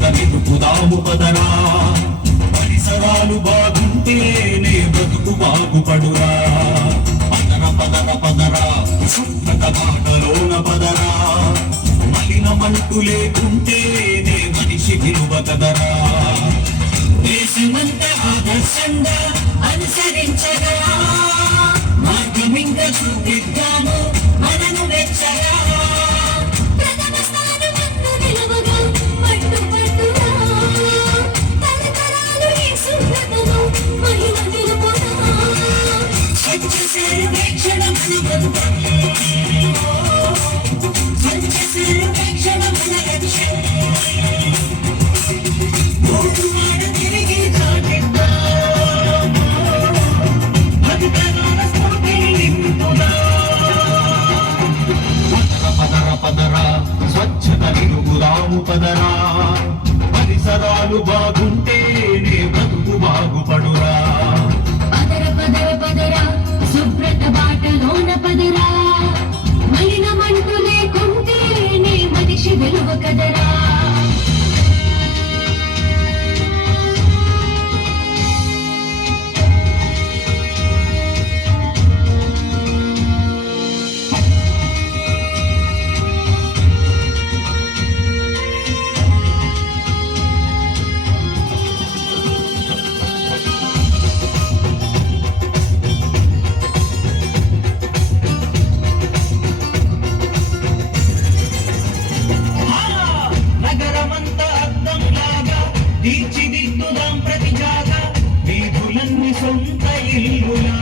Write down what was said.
స్వచ్ఛత నిలుపుదాము పదరా పరిసరాలు బాగుంటేనే బ్రతుకు బాగుపడురా పదర పదర పదరా శుభ్రత బాటలోన పదరా మలినమంటూ లేకుంటేనే మనిషి విలువ కదరా దేశమంతా ఆదర్శంగా అనుసరించగా మార్గమింక చూపిద్దాము మనను వెచ్చగా ప్రథమ స్థానమందు నిలవగా పట్టుపట్టుగా తరతరాలు ఈ శుభ్రతను మహిమ నిలుపుదా స్వచ్ఛ సర్వేక్షణ మన బతుకం స్వచ్ఛ సర్వేక్షణ మన లక్ష్యం ఓటువాడ తిరిగి చాటిద్దాం భక్తనాల స్ఫూర్తిని నింపుదాం పదర పదర స్వచ్ఛత నిలుపుదాము పదరా పరిసరాలు బాగుంటేనే బ్రతుకు బాగుపడురా పదర పదర పదర శుభ్రత బాటలోన పదరా మలినమంటూ లేకుంటేనే మనిషి విలువ కదరా నగరమంతా అద్దంలాగా తీర్చిదిద్దుదాం ప్రతి జాగా వీధులన్నీ సొంత ఇల్లులా